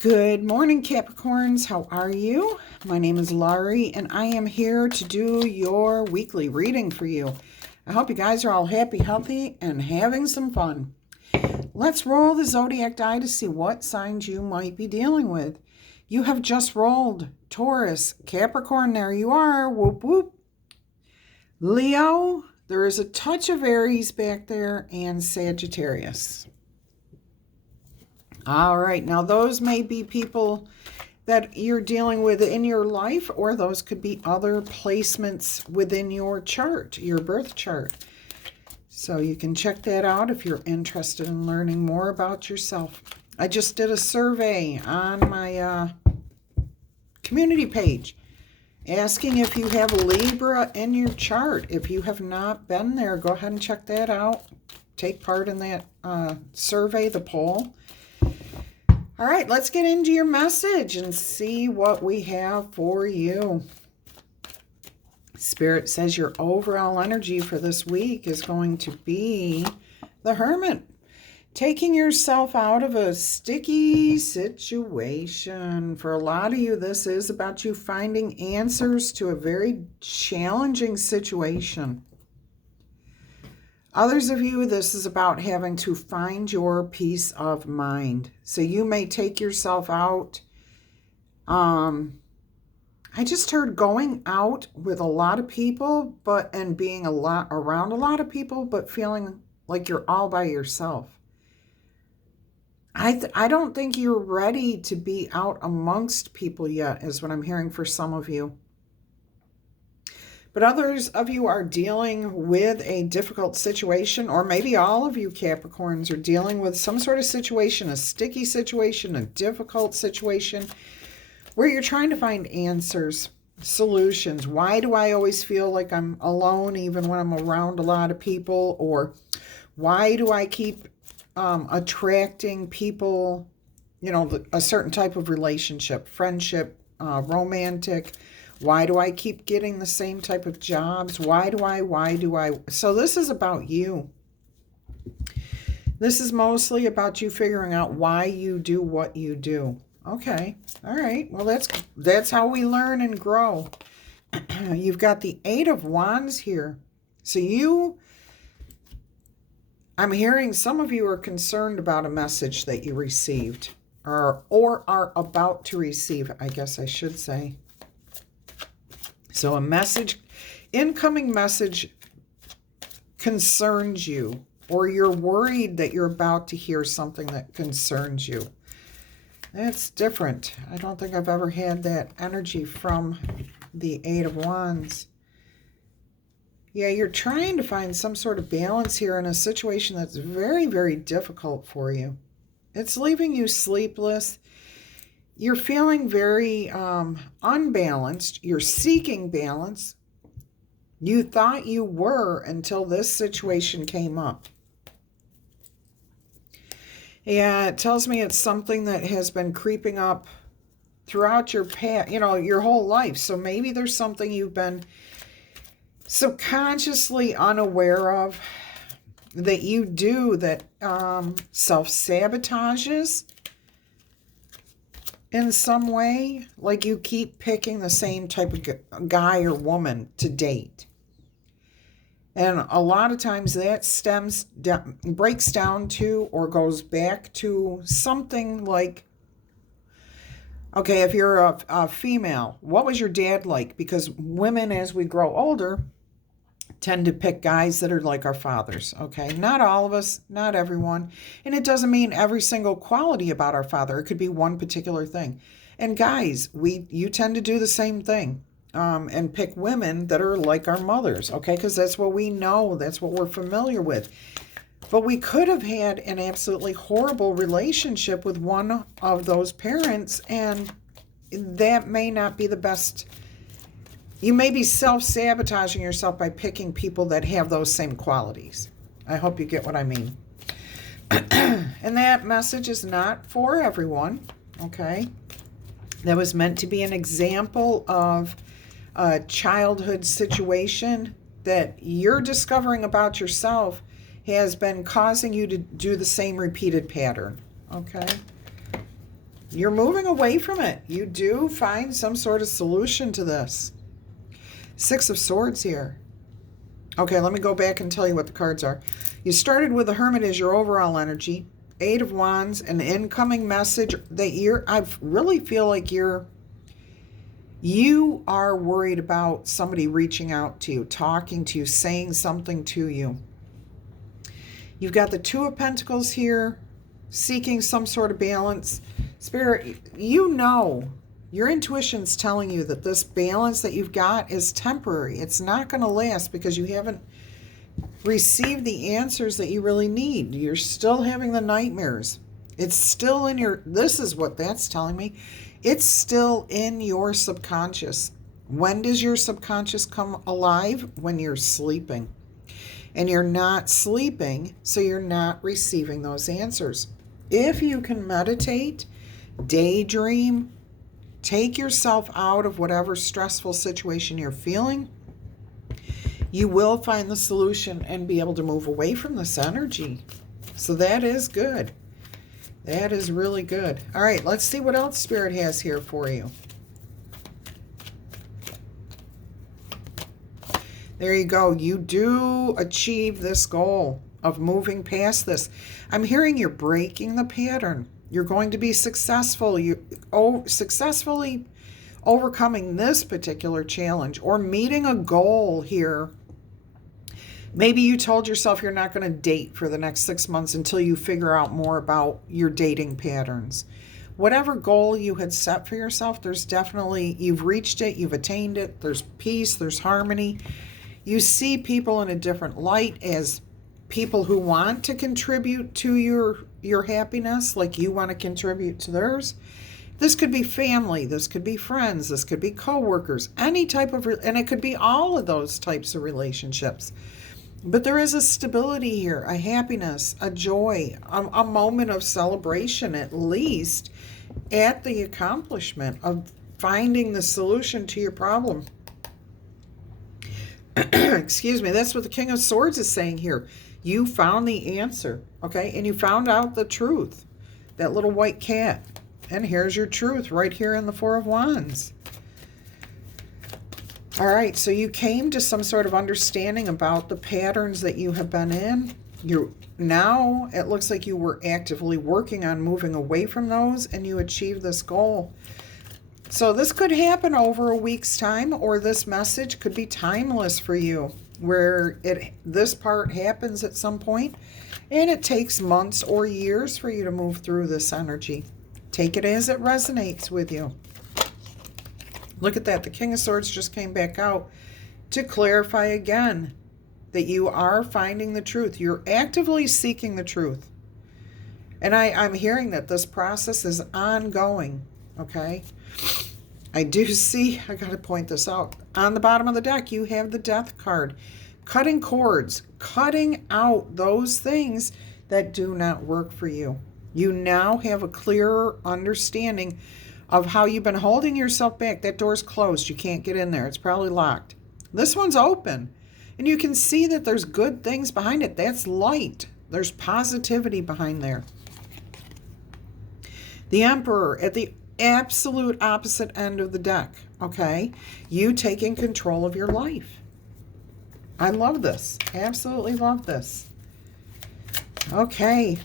Good morning, Capricorns. How are you? My name is Laurie, and I am here to do your weekly reading for you. I hope you guys are all happy, healthy, and having some fun. Let's roll the zodiac die to see what signs you might be dealing with. You have just rolled Taurus, Capricorn, there you are, whoop whoop. Leo, there is a touch of Aries back there, and Sagittarius. All right, now those may be people that you're dealing with in your life, or those could be other placements within your chart, your birth chart. So you can check that out if you're interested in learning more about yourself. I just did a survey on my community page asking if you have Libra in your chart. If you have not been there, go ahead and check that out. Take part in that survey, the poll. All right, let's get into your message and see what we have for you. Spirit says your overall energy for this week is going to be the Hermit. Taking yourself out of a sticky situation. For a lot of you, this is about you finding answers to a very challenging situation. Others of you, this is about having to find your peace of mind. So you may take yourself out. I just heard going out with a lot of people, and being around a lot of people, but feeling like you're all by yourself. I don't think you're ready to be out amongst people yet, is what I'm hearing for some of you. But others of you are dealing with a difficult situation, or maybe all of you Capricorns are dealing with some sort of situation, a sticky situation, a difficult situation, where you're trying to find answers, solutions. Why do I always feel like I'm alone even when I'm around a lot of people? Or why do I keep attracting people, a certain type of relationship, friendship, romantic? Why do I keep getting the same type of jobs? Why do I? So this is about you. This is mostly about you figuring out why you do what you do. Okay. All right. Well, that's how we learn and grow. You've got the Eight of Wands here. So I'm hearing some of you are concerned about a message that you received or are about to receive, I guess I should say. So incoming message concerns you, or you're worried that you're about to hear something that concerns you. That's different. I don't think I've ever had that energy from the Eight of Wands. Yeah, you're trying to find some sort of balance here in a situation that's very, very difficult for you. It's leaving you sleepless. You're feeling very unbalanced. You're seeking balance. You thought you were until this situation came up. Yeah, it tells me it's something that has been creeping up throughout your past, your whole life. So maybe there's something you've been subconsciously unaware of that you do that self-sabotages in some way, like you keep picking the same type of guy or woman to date. And a lot of times that breaks down to or goes back to something like, okay, if you're a female, what was your dad like? Because women, as we grow older, tend to pick guys that are like our fathers, okay? Not all of us, not everyone. And it doesn't mean every single quality about our father. It could be one particular thing. And guys, you tend to do the same thing and pick women that are like our mothers, okay? Because that's what we know. That's what we're familiar with. But we could have had an absolutely horrible relationship with one of those parents, and that may not be the best. You may be self-sabotaging yourself by picking people that have those same qualities. I hope you get what I mean. And that message is not for everyone, okay? That was meant to be an example of a childhood situation that you're discovering about yourself has been causing you to do the same repeated pattern, okay? You're moving away from it. You do find some sort of solution to this. 6 of Swords here. Okay, let me go back and tell you what the cards are. You started with the Hermit as your overall energy. 8 of Wands, an incoming message that I really feel like you are worried about somebody reaching out to you, talking to you, saying something to you. You've got the 2 of Pentacles here, seeking some sort of balance. Spirit, you know, your intuition's telling you that this balance that you've got is temporary. It's not going to last because you haven't received the answers that you really need. You're still having the nightmares. It's still in your, this is what that's telling me. It's still in your subconscious. When does your subconscious come alive? When you're sleeping. And you're not sleeping, so you're not receiving those answers. If you can meditate, daydream, take yourself out of whatever stressful situation you're feeling, you will find the solution and be able to move away from this energy. So that is good. That is really good. All right, let's see what else Spirit has here for you. There you go. You do achieve this goal of moving past this. I'm hearing you're breaking the pattern. You're going to be successful. Successfully overcoming this particular challenge or meeting a goal here. Maybe you told yourself you're not going to date for the next 6 months until you figure out more about your dating patterns. Whatever goal you had set for yourself, there's definitely, you've reached it, you've attained it, there's peace, there's harmony. You see people in a different light as people who want to contribute to your happiness, like you want to contribute to theirs. This could be family, this could be friends, this could be coworkers, any type of, and it could be all of those types of relationships. But there is a stability here, a happiness, a joy, a moment of celebration at least at the accomplishment of finding the solution to your problem. Excuse me, that's what the King of Swords is saying here. You found the answer, okay? And you found out the truth, that little white cat. And here's your truth right here in the 4 of Wands. All right, so you came to some sort of understanding about the patterns that you have been in. Now it looks like you were actively working on moving away from those and you achieved this goal. So this could happen over a week's time, or this message could be timeless for you, where this part happens at some point and it takes months or years for you to move through this energy. Take it as it resonates with you. Look at that. The King of Swords just came back out to clarify again that you are finding the truth. You're actively seeking the truth. And I'm hearing that this process is ongoing, okay? I do see, I got to point this out. On the bottom of the deck, you have the Death card. Cutting cords, cutting out those things that do not work for you. You now have a clearer understanding of how you've been holding yourself back. That door's closed. You can't get in there. It's probably locked. This one's open. And you can see that there's good things behind it. That's light. There's positivity behind there. The Emperor at the absolute opposite end of the deck. Okay? You taking control of your life. I love this. Absolutely love this. Okay.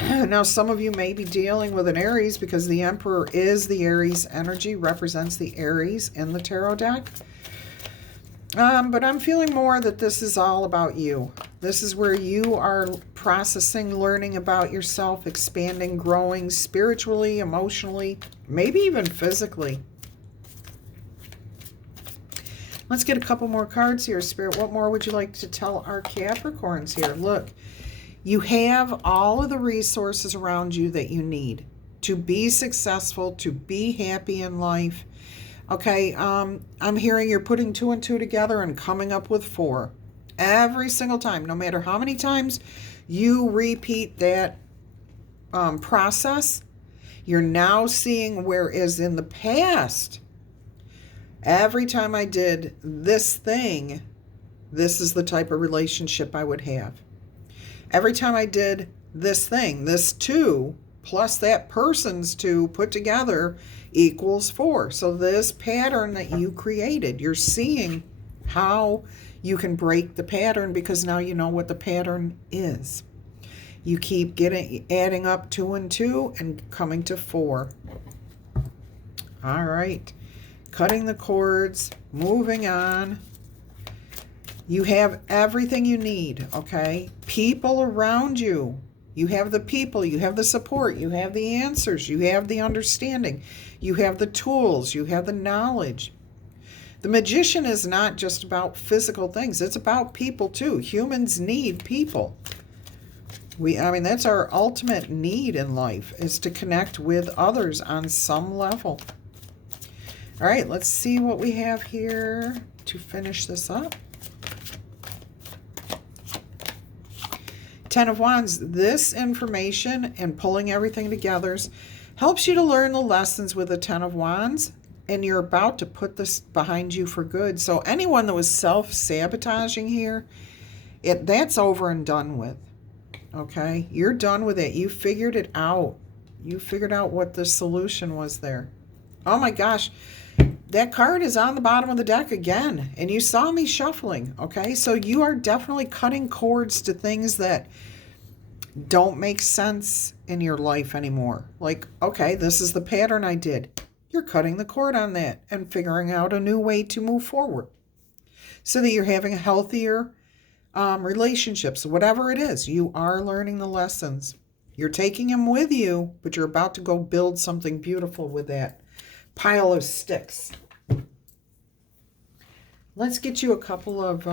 Now, some of you may be dealing with an Aries because the Emperor is the Aries energy, represents the Aries in the tarot deck. But I'm feeling more that this is all about you. This is where you are processing, learning about yourself, expanding, growing spiritually, emotionally, maybe even physically. Let's get a couple more cards here, Spirit. What more would you like to tell our Capricorns here? Look. You have all of the resources around you that you need to be successful, to be happy in life. Okay, I'm hearing you're putting 2 and 2 together and coming up with 4. Every single time, no matter how many times you repeat that process, you're now seeing, whereas in the past, every time I did this thing, this is the type of relationship I would have. Every time I did this thing, this 2 plus that person's 2 put together equals 4. So this pattern that you created, you're seeing how you can break the pattern because now you know what the pattern is. You keep adding up 2 and 2 and coming to 4. All right. Cutting the cords, moving on. You have everything you need, okay? People around you. You have the people, you have the support, you have the answers, you have the understanding, you have the tools, you have the knowledge. The magician is not just about physical things. It's about people too. Humans need people. I mean, that's our ultimate need in life, is to connect with others on some level. All right, let's see what we have here to finish this up. 10 of Wands. This information and pulling everything together helps you to learn the lessons with the 10 of Wands, and you're about to put this behind you for good. So anyone that was self-sabotaging here, that's over and done with. Okay? You're done with it. You figured it out. You figured out what the solution was there. Oh my gosh. That card is on the bottom of the deck again, and you saw me shuffling, okay? So you are definitely cutting cords to things that don't make sense in your life anymore. Like, okay, this is the pattern I did. You're cutting the cord on that and figuring out a new way to move forward so that you're having a healthier relationships, whatever it is. You are learning the lessons. You're taking them with you, but you're about to go build something beautiful with that pile of sticks. Let's get you a couple of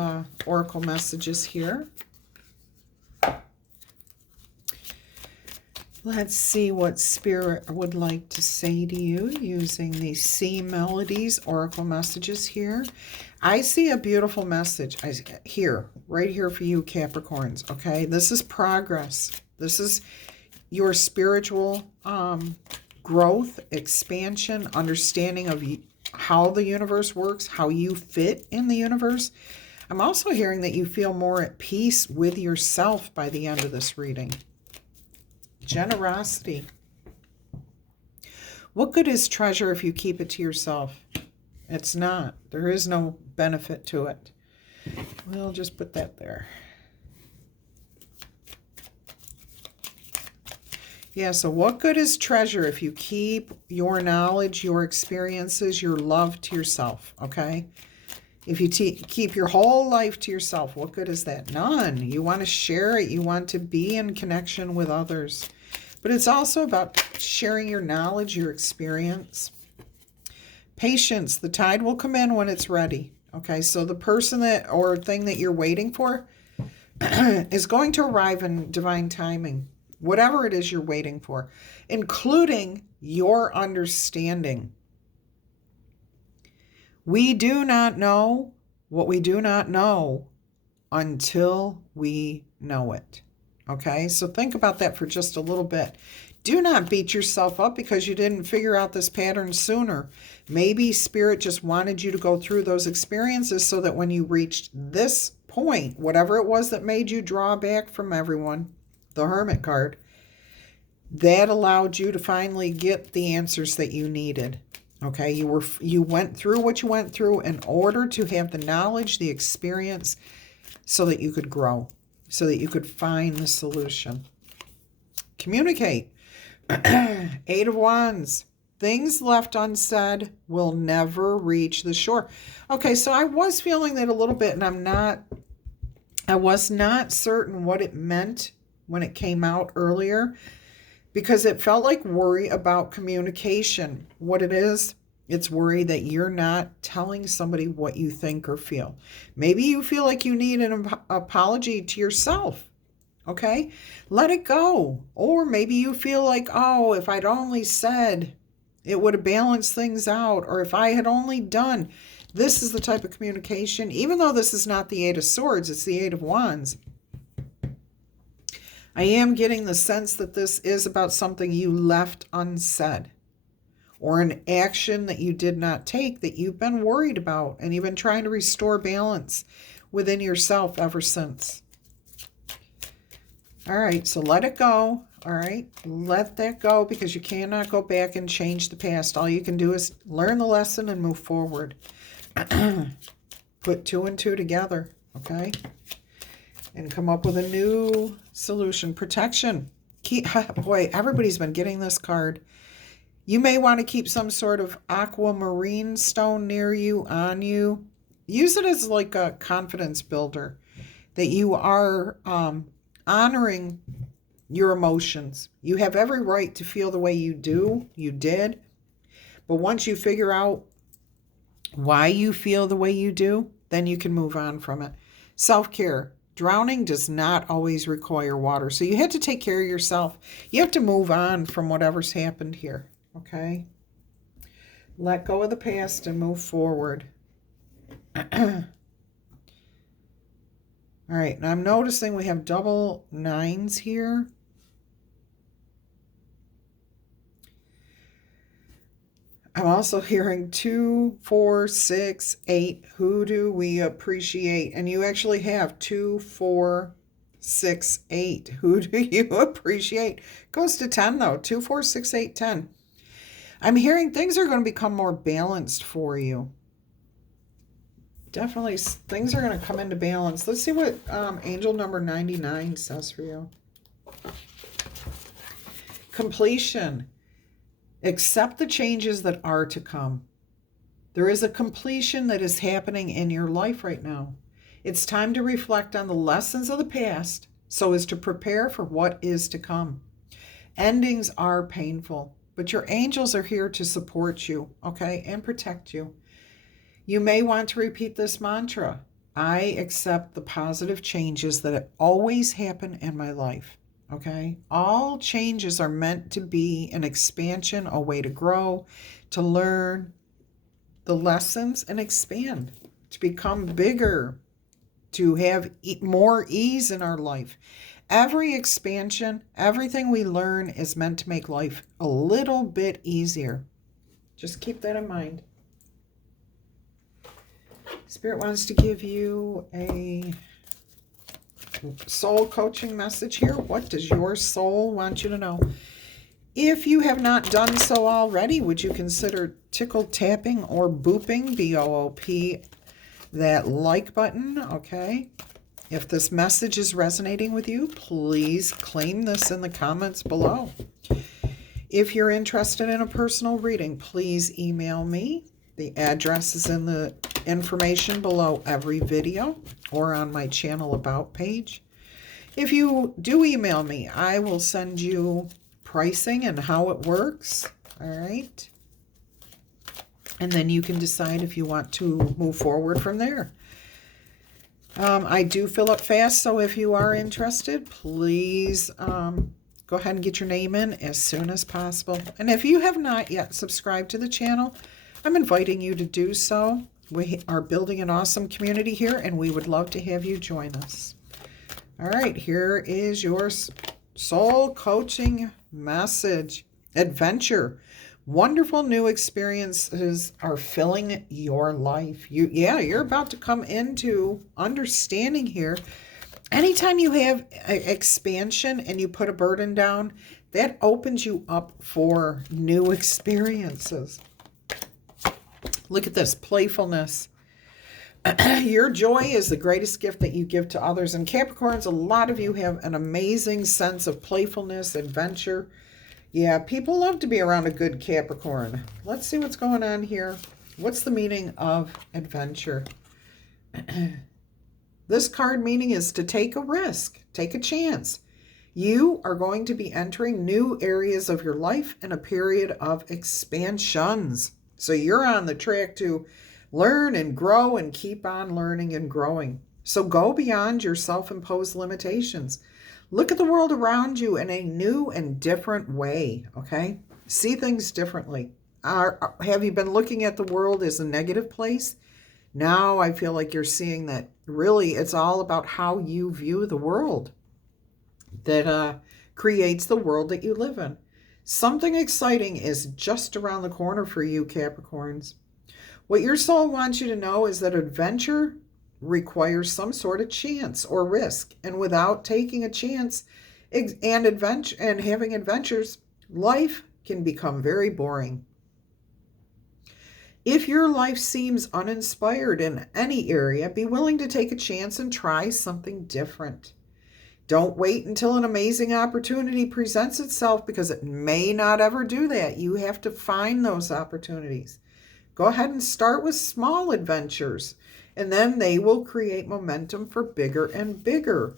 oracle messages here. Let's see what Spirit would like to say to you using the C Melodies oracle messages here. I see a beautiful message here, right here for you, Capricorns, okay? This is progress. This is your spiritual growth, expansion, understanding of how the universe works, how you fit in the universe. I'm also hearing that you feel more at peace with yourself by the end of this reading. Generosity. What good is treasure if you keep it to yourself? It's not. There is no benefit to it. We'll just put that there. Yeah, so what good is treasure if you keep your knowledge, your experiences, your love to yourself, okay? If you keep your whole life to yourself, what good is that? None. You want to share it. You want to be in connection with others. But it's also about sharing your knowledge, your experience. Patience. The tide will come in when it's ready, okay? So the person that or thing that you're waiting for is going to arrive in divine timing. Whatever it is you're waiting for, including your understanding. We do not know what we do not know until we know it. Okay, so think about that for just a little bit. Do not beat yourself up because you didn't figure out this pattern sooner. Maybe Spirit just wanted you to go through those experiences so that when you reached this point, whatever it was that made you draw back from everyone, the Hermit card, that allowed you to finally get the answers that you needed. Okay, you went through what you went through in order to have the knowledge, the experience, so that you could grow, so that you could find the solution. Communicate. 8 of Wands. Things left unsaid will never reach the shore. Okay, so I was feeling that a little bit, and I was not certain what it meant when it came out earlier, because it felt like worry about communication. What it is, it's worry that you're not telling somebody what you think or feel. Maybe you feel like you need an apology to yourself. Okay? Let it go. Or maybe you feel like, oh, if I'd only said, it would have balanced things out. Or if I had only done. This is the type of communication. Even though this is not the 8 of Swords, it's the 8 of Wands. I am getting the sense that this is about something you left unsaid, or an action that you did not take that you've been worried about, and you've been trying to restore balance within yourself ever since. All right, so let it go. all right? Let that go, because you cannot go back and change the past. All you can do is learn the lesson and move forward. Put 2 and 2 together, okay? And come up with a new solution. Protection. Boy, everybody's been getting this card. You may want to keep some sort of aquamarine stone near you, on you. Use it as like a confidence builder, that you are honoring your emotions. You have every right to feel the way you did. But once you figure out why you feel the way you do, then you can move on from it. Self-care. Drowning does not always require water. So you have to take care of yourself. You have to move on from whatever's happened here. Okay? Let go of the past and move forward. All right. Now I'm noticing we have double 9s here. I'm also hearing 2, 4, 6, 8. Who do we appreciate? And you actually have 2, 4, 6, 8. Who do you appreciate? Goes to 10 though. 2, 4, 6, 8, 10. I'm hearing things are going to become more balanced for you. Definitely things are going to come into balance. Let's see what angel number 99 says for you. Completion. Accept the changes that are to come. There is a completion that is happening in your life right now. It's time to reflect on the lessons of the past so as to prepare for what is to come. Endings are painful, but your angels are here to support you, okay, and protect you. You may want to repeat this mantra. I accept the positive changes that always happen in my life. Okay, all changes are meant to be an expansion, a way to grow, to learn the lessons and expand, to become bigger, to have more ease in our life. Every expansion, everything we learn is meant to make life a little bit easier. Just keep that in mind. Spirit wants to give you a soul coaching message here. What does your soul want you to know? If you have not done so already, would you consider tickle tapping or booping, B-O-O-P, that like button, okay? If this message is resonating with you, please claim this in the comments below. If you're interested in a personal reading, please email me. The address is in the information below every video or on my channel about page. If you do email me, I will send you pricing and how it works. All right. And then you can decide if you want to move forward from there. I do fill up fast, so if you are interested, please go ahead and get your name in as soon as possible. And if you have not yet subscribed to the channel, I'm inviting you to do so. We are building an awesome community here, and we would love to have you join us. All right, here is your soul coaching message. Adventure. Wonderful new experiences are filling your life. You're about to come into understanding here. Anytime you have expansion and you put a burden down, that opens you up for new experiences. Look at this, playfulness. Your joy is the greatest gift that you give to others. And Capricorns, a lot of you have an amazing sense of playfulness, adventure. Yeah, people love to be around a good Capricorn. Let's see what's going on here. What's the meaning of adventure? This card meaning is to take a risk, take a chance. You are going to be entering new areas of your life in a period of expansions. So you're on the track to learn and grow and keep on learning and growing. So go beyond your self-imposed limitations. Look at the world around you in a new and different way, okay? See things differently. Have you been looking at the world as a negative place? Now I feel like you're seeing that really it's all about how you view the world that creates the world that you live in. Something exciting is just around the corner for you, Capricorns. What your soul wants you to know is that adventure requires some sort of chance or risk. And without taking a chance, and adventure and having adventures, life can become very boring. If your life seems uninspired in any area, be willing to take a chance and try something different. Don't wait until an amazing opportunity presents itself, because it may not ever do that. You have to find those opportunities. Go ahead and start with small adventures, and then they will create momentum for bigger and bigger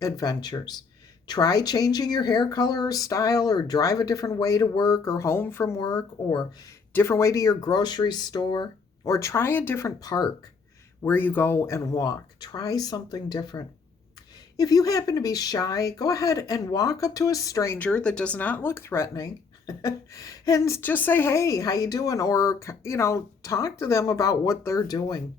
adventures. Try changing your hair color or style, or drive a different way to work or home from work, or different way to your grocery store, or try a different park where you go and walk. Try something different. If you happen to be shy, go ahead and walk up to a stranger that does not look threatening and just say, hey, how you doing? Or, talk to them about what they're doing.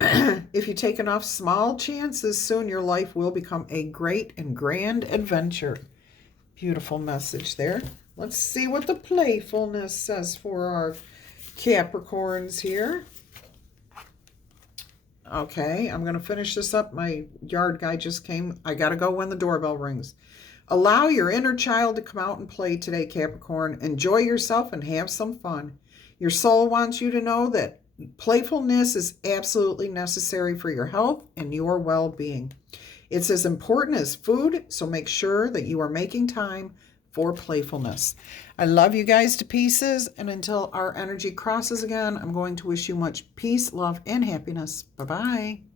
If you take enough small chances, soon your life will become a great and grand adventure. Beautiful message there. Let's see what the playfulness says for our Capricorns here. Okay, I'm going to finish this up. My yard guy just came. I got to go when the doorbell rings. Allow your inner child to come out and play today, Capricorn. Enjoy yourself and have some fun. Your soul wants you to know that playfulness is absolutely necessary for your health and your well-being. It's as important as food, so make sure that you are making time for playfulness. I love you guys to pieces, and until our energy crosses again, I'm going to wish you much peace, love, and happiness. Bye-bye.